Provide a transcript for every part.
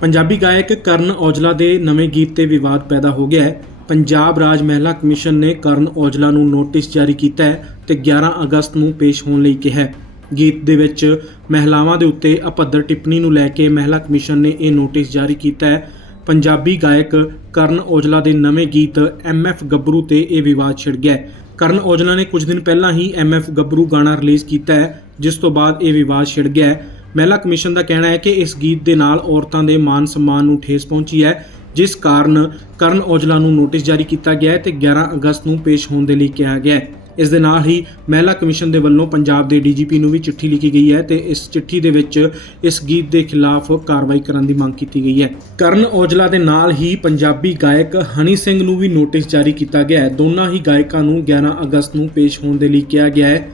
ਪੰਜਾਬੀ ਗਾਇਕ ਕਰਨ ਔਜਲਾ ਦੇ ਨਵੇਂ ਗੀਤ ਤੇ ਵਿਵਾਦ ਪੈਦਾ ਹੋ ਗਿਆ ਹੈ। ਪੰਜਾਬ ਰਾਜ ਮਹਿਲਾ ਕਮਿਸ਼ਨ ਨੇ ਕਰਨ ਔਜਲਾ ਨੂੰ ਨੋਟਿਸ ਜਾਰੀ ਕੀਤਾ ਹੈ ਤੇ 11 ਅਗਸਤ ਨੂੰ ਪੇਸ਼ ਹੋਣ ਲਈ ਕਿਹਾ ਹੈ। ਗੀਤ ਦੇ ਵਿੱਚ ਮਹਿਲਾਵਾਂ ਦੇ ਉੱਤੇ ਅਪੱਧਰ ਟਿੱਪਣੀ ਨੂੰ ਲੈ ਕੇ ਮਹਿਲਾ ਕਮਿਸ਼ਨ ਨੇ ਇਹ ਨੋਟਿਸ ਜਾਰੀ ਕੀਤਾ ਹੈ। ਪੰਜਾਬੀ ਗਾਇਕ ਕਰਨ ਔਜਲਾ ਦੇ ਨਵੇਂ ਗੀਤ ਐਮਐਫ ਗੱਭਰੂ ਤੇ ਇਹ ਵਿਵਾਦ ਛਿੜ ਗਿਆ ਕਰਨ ਔਜਲਾ ਨੇ ਕੁਝ ਦਿਨ ਪਹਿਲਾਂ ਹੀ ਐਮਐਫ ਗੱਭਰੂ ਗਾਣਾ ਰਿਲੀਜ਼ ਕੀਤਾ ਹੈ, ਜਿਸ ਤੋਂ ਬਾਅਦ ਇਹ ਵਿਵਾਦ ਛਿੜ ਗਿਆ ਹੈ। ਮਹਿਲਾ ਕਮਿਸ਼ਨ ਦਾ ਕਹਿਣਾ ਹੈ ਕਿ ਇਸ ਗੀਤ ਦੇ ਨਾਲ ਔਰਤਾਂ ਦੇ ਮਾਨ ਸਨਮਾਨ ਨੂੰ ਠੇਸ ਪਹੁੰਚੀ ਹੈ, ਜਿਸ ਕਾਰਨ ਕਰਨ ਔਜਲਾ ਨੂੰ ਨੋਟਿਸ ਜਾਰੀ ਕੀਤਾ ਗਿਆ ਹੈ ਤੇ 11 ਅਗਸਤ ਨੂੰ ਪੇਸ਼ ਹੋਣ ਦੇ ਲਈ ਕਿਹਾ ਗਿਆ ਹੈ। ਇਸ ਦੇ ਨਾਲ ਹੀ ਮਹਿਲਾ ਕਮਿਸ਼ਨ ਦੇ ਵੱਲੋਂ ਪੰਜਾਬ ਦੇ ਡੀਜੀਪੀ ਨੂੰ ਵੀ ਚਿੱਠੀ ਲਿਖੀ ਗਈ ਹੈ ਤੇ ਇਸ ਚਿੱਠੀ ਦੇ ਵਿੱਚ ਇਸ ਗੀਤ ਦੇ ਖਿਲਾਫ ਕਾਰਵਾਈ ਕਰਨ ਦੀ ਮੰਗ ਕੀਤੀ ਗਈ ਹੈ। ਕਰਨ ਔਜਲਾ ਦੇ ਨਾਲ ਹੀ ਪੰਜਾਬੀ ਗਾਇਕ ਹਨੀ ਸਿੰਘ ਨੂੰ ਵੀ ਨੋਟਿਸ ਜਾਰੀ ਕੀਤਾ ਗਿਆ ਹੈ। ਦੋਨਾਂ ਹੀ ਗਾਇਕਾਂ ਨੂੰ 11 ਅਗਸਤ ਨੂੰ ਪੇਸ਼ ਹੋਣ ਦੇ ਲਈ ਕਿਹਾ ਗਿਆ ਹੈ।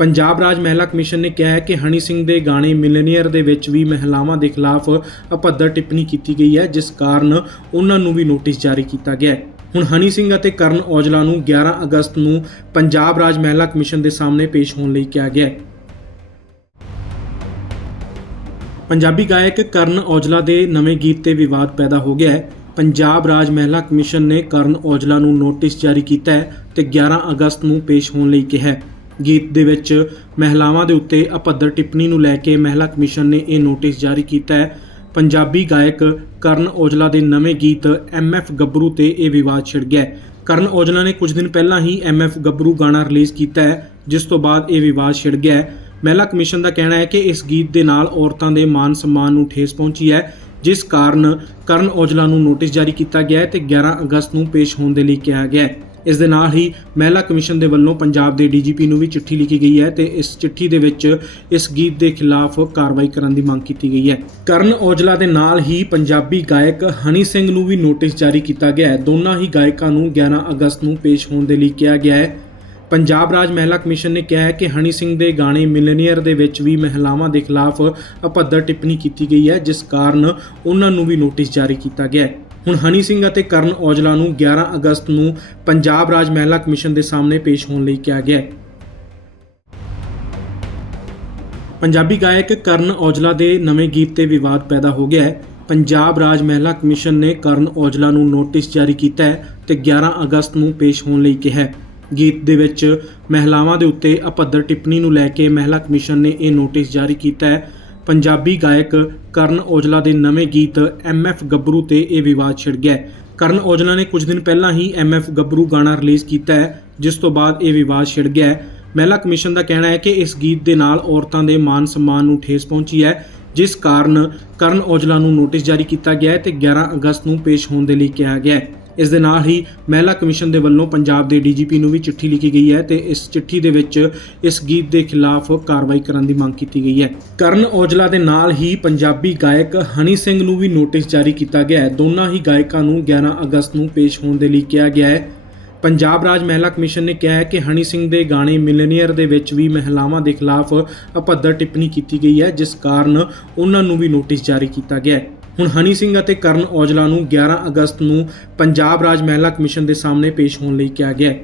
ਪੰਜਾਬ ਰਾਜ ਮਹਿਲਾ ਕਮਿਸ਼ਨ ਨੇ ਕਿਹਾ ਹੈ ਕਿ ਹਨੀ ਸਿੰਘ ਦੇ ਗਾਣੇ ਮਿਲਨੀਅਰ ਦੇ ਵਿੱਚ ਵੀ ਮਹਿਲਾਵਾਂ ਦੇ ਖਿਲਾਫ ਅਪੱਧਰ ਟਿੱਪਣੀ ਕੀਤੀ ਗਈ ਹੈ, ਜਿਸ ਕਾਰਨ ਉਹਨਾਂ ਨੂੰ ਵੀ ਨੋਟਿਸ ਜਾਰੀ ਕੀਤਾ ਗਿਆ ਹੈ। ਹੁਣ ਹਨੀ ਸਿੰਘ ਅਤੇ ਕਰਨ ਔਜਲਾ ਨੂੰ 11 ਅਗਸਤ ਨੂੰ ਪੰਜਾਬ ਰਾਜ ਮਹਿਲਾ ਕਮਿਸ਼ਨ ਦੇ ਸਾਹਮਣੇ ਪੇਸ਼ ਹੋਣ ਲਈ ਕਿਹਾ ਗਿਆ ਹੈ। ਪੰਜਾਬੀ ਗਾਇਕ ਕਰਨ ਔਜਲਾ ਦੇ ਨਵੇਂ ਗੀਤ ਤੇ ਵਿਵਾਦ ਪੈਦਾ ਹੋ ਗਿਆ ਹੈ। ਪੰਜਾਬ ਰਾਜ ਮਹਿਲਾ ਕਮਿਸ਼ਨ ਨੇ ਕਰਨ ਔਜਲਾ ਨੂੰ ਨੋਟਿਸ ਜਾਰੀ ਕੀਤਾ ਹੈ ਤੇ 11 ਅਗਸਤ ਨੂੰ ਪੇਸ਼ ਹੋਣ ਲਈ ਕਿਹਾ ਹੈ। ਗੀਤ ਦੇ ਵਿੱਚ ਮਹਿਲਾਵਾਂ ਦੇ ਉੱਤੇ ਅਪੱਧਰ ਟਿੱਪਣੀ ਨੂੰ ਲੈ ਕੇ ਮਹਿਲਾ ਕਮਿਸ਼ਨ ਨੇ ਇਹ ਨੋਟਿਸ ਜਾਰੀ ਕੀਤਾ ਹੈ। ਪੰਜਾਬੀ ਗਾਇਕ ਕਰਨ ਔਜਲਾ ਦੇ ਨਵੇਂ ਗੀਤ ਐਮਐਫ ਗੱਭਰੂ ਤੇ ਇਹ ਵਿਵਾਦ ਛਿੜ ਗਿਆ ਕਰਨ ਔਜਲਾ ਨੇ ਕੁਝ ਦਿਨ ਪਹਿਲਾਂ ਹੀ ਐਮਐਫ ਗੱਭਰੂ ਗਾਣਾ ਰਿਲੀਜ਼ ਕੀਤਾ ਹੈ, ਜਿਸ ਤੋਂ ਬਾਅਦ ਇਹ ਵਿਵਾਦ ਛਿੜ ਗਿਆ ਮਹਿਲਾ ਕਮਿਸ਼ਨ ਦਾ ਕਹਿਣਾ ਹੈ ਕਿ ਇਸ ਗੀਤ ਦੇ ਨਾਲ ਔਰਤਾਂ ਦੇ ਮਾਨ ਸਨਮਾਨ ਨੂੰ ਠੇਸ ਪਹੁੰਚੀ ਹੈ, ਜਿਸ ਕਾਰਨ ਕਰਨ ਔਜਲਾ ਨੂੰ ਨੋਟਿਸ ਜਾਰੀ ਕੀਤਾ ਗਿਆ ਹੈ ਤੇ 11 ਅਗਸਤ ਨੂੰ ਪੇਸ਼ ਹੋਣ ਦੇ ਲਈ ਕਿਹਾ ਗਿਆ ਹੈ। ਇਸ ਦੇ ਨਾਲ ਹੀ ਮਹਿਲਾ ਕਮਿਸ਼ਨ ਦੇ ਵੱਲੋਂ ਪੰਜਾਬ ਦੇ ਡੀਜੀਪੀ ਨੂੰ ਵੀ ਚਿੱਠੀ ਲਿਖੀ ਗਈ ਹੈ ਤੇ ਇਸ ਚਿੱਠੀ ਦੇ ਵਿੱਚ ਇਸ ਗੀਤ ਦੇ ਖਿਲਾਫ ਕਾਰਵਾਈ ਕਰਨ ਦੀ ਮੰਗ ਕੀਤੀ ਗਈ ਹੈ। ਕਰਨ ਔਜਲਾ ਦੇ ਨਾਲ ਹੀ ਪੰਜਾਬੀ ਗਾਇਕ ਹਨੀ ਸਿੰਘ ਨੂੰ ਵੀ ਨੋਟਿਸ ਜਾਰੀ ਕੀਤਾ ਗਿਆ ਹੈ। ਦੋਨਾਂ ਹੀ ਗਾਇਕਾਂ ਨੂੰ 11 ਅਗਸਤ ਨੂੰ ਪੇਸ਼ ਹੋਣ ਦੇ ਲਈ ਕਿਹਾ ਗਿਆ ਹੈ। ਪੰਜਾਬ ਰਾਜ ਮਹਿਲਾ ਕਮਿਸ਼ਨ ਨੇ ਕਿਹਾ ਹੈ ਕਿ ਹਨੀ ਸਿੰਘ ਦੇ ਗਾਣੇ ਮਿਲਨੀਅਰ ਦੇ ਵਿੱਚ ਵੀ ਮਹਿਲਾਵਾਂ ਦੇ ਖਿਲਾਫ ਅਪੱਧਰ ਟਿੱਪਣੀ ਕੀਤੀ ਗਈ ਹੈ, ਜਿਸ ਕਾਰਨ ਉਹਨਾਂ ਨੂੰ ਵੀ ਨੋਟਿਸ ਜਾਰੀ ਕੀਤਾ ਗਿਆ ਹੈ। ਹੁਣ ਹਨੀ ਸਿੰਘ ਅਤੇ ਕਰਨ ਔਜਲਾ ਨੂੰ 11 ਅਗਸਤ ਨੂੰ ਪੰਜਾਬ ਰਾਜ ਮਹਿਲਾ ਕਮਿਸ਼ਨ ਦੇ ਸਾਹਮਣੇ ਪੇਸ਼ ਹੋਣ ਲਈ ਕਿਹਾ ਗਿਆ ਹੈ। ਪੰਜਾਬੀ ਗਾਇਕ ਕਰਨ ਔਜਲਾ ਦੇ ਨਵੇਂ ਗੀਤ ਤੇ ਵਿਵਾਦ ਪੈਦਾ ਹੋ ਗਿਆ ਹੈ। ਪੰਜਾਬ ਰਾਜ ਮਹਿਲਾ ਕਮਿਸ਼ਨ ਨੇ ਕਰਨ ਔਜਲਾ ਨੂੰ ਨੋਟਿਸ ਜਾਰੀ ਕੀਤਾ ਹੈ ਤੇ 11 ਅਗਸਤ ਨੂੰ ਪੇਸ਼ ਹੋਣ ਲਈ ਕਿਹਾ ਹੈ। ਗੀਤ ਦੇ ਵਿੱਚ ਮਹਿਲਾਵਾਂ ਦੇ ਉੱਤੇ ਅਪੱਧਰ ਟਿੱਪਣੀ ਨੂੰ ਲੈ ਕੇ ਮਹਿਲਾ ਕਮਿਸ਼ਨ ਨੇ ਇਹ ਨੋਟਿਸ ਜਾਰੀ ਕੀਤਾ ਹੈ। ਪੰਜਾਬੀ ਗਾਇਕ ਕਰਨ ਔਜਲਾ ਦੇ ਨਵੇਂ ਗੀਤ ਐਮਐਫ ਗੱਭਰੂ ਤੇ ਇਹ ਵਿਵਾਦ ਛਿੜ ਗਿਆ ਕਰਨ ਔਜਲਾ ਨੇ ਕੁਝ ਦਿਨ ਪਹਿਲਾਂ ਹੀ ਐਮਐਫ ਗੱਭਰੂ ਗਾਣਾ ਰਿਲੀਜ਼ ਕੀਤਾ ਹੈ, ਜਿਸ ਤੋਂ ਬਾਅਦ ਇਹ ਵਿਵਾਦ ਛਿੜ ਗਿਆ ਮਹਿਲਾ ਕਮਿਸ਼ਨ ਦਾ ਕਹਿਣਾ ਹੈ ਕਿ ਇਸ ਗੀਤ ਦੇ ਨਾਲ ਔਰਤਾਂ ਦੇ ਮਾਨ ਸਨਮਾਨ ਨੂੰ ਠੇਸ ਪਹੁੰਚੀ ਹੈ, ਜਿਸ ਕਾਰਨ ਕਰਨ ਔਜਲਾ ਨੂੰ ਨੋਟਿਸ ਜਾਰੀ ਕੀਤਾ ਗਿਆ ਹੈ ਤੇ 11 ਅਗਸਤ ਨੂੰ ਪੇਸ਼ ਹੋਣ ਦੇ ਲਈ ਕਿਹਾ ਗਿਆ ਹੈ। ਇਸ ਦੇ ਨਾਲ ਹੀ ਮਹਿਲਾ ਕਮਿਸ਼ਨ ਦੇ ਵੱਲੋਂ ਪੰਜਾਬ ਦੇ ਡੀਜੀਪੀ ਨੂੰ ਵੀ ਚਿੱਠੀ ਲਿਖੀ ਗਈ ਹੈ ਤੇ ਇਸ ਚਿੱਠੀ ਦੇ ਵਿੱਚ ਇਸ ਗੀਤ ਦੇ ਖਿਲਾਫ ਕਾਰਵਾਈ ਕਰਨ ਦੀ ਮੰਗ ਕੀਤੀ ਗਈ ਹੈ। ਕਰਨ ਔਜਲਾ ਦੇ ਨਾਲ ਹੀ ਪੰਜਾਬੀ ਗਾਇਕ ਹਨੀ ਸਿੰਘ ਨੂੰ ਵੀ ਨੋਟਿਸ ਜਾਰੀ ਕੀਤਾ ਗਿਆ ਹੈ। ਦੋਨਾਂ ਹੀ ਗਾਇਕਾਂ ਨੂੰ 11 ਅਗਸਤ ਨੂੰ ਪੇਸ਼ ਹੋਣ ਦੇ ਲਈ ਕਿਹਾ ਗਿਆ ਹੈ। ਪੰਜਾਬ ਰਾਜ ਮਹਿਲਾ ਕਮਿਸ਼ਨ ਨੇ ਕਿਹਾ ਹੈ ਕਿ ਹਨੀ ਸਿੰਘ ਦੇ ਗਾਣੇ ਮਿਲਨੀਅਰ ਦੇ ਵਿੱਚ ਵੀ ਮਹਿਲਾਵਾਂ ਦੇ ਖਿਲਾਫ ਅਪੱਧਰ ਟਿੱਪਣੀ ਕੀਤੀ ਗਈ ਹੈ, ਜਿਸ ਕਾਰਨ ਉਹਨਾਂ ਨੂੰ ਵੀ ਨੋਟਿਸ ਜਾਰੀ ਕੀਤਾ ਗਿਆ ਹੈ। ਹੁਣ ਹਨੀ ਸਿੰਘ ਅਤੇ ਕਰਨ ਔਜਲਾ ਨੂੰ 11 ਅਗਸਤ ਨੂੰ ਪੰਜਾਬ ਰਾਜ ਮਹਿਲਾ ਕਮਿਸ਼ਨ ਦੇ ਸਾਹਮਣੇ ਪੇਸ਼ ਹੋਣ ਲਈ ਕਿਹਾ ਗਿਆ ਹੈ।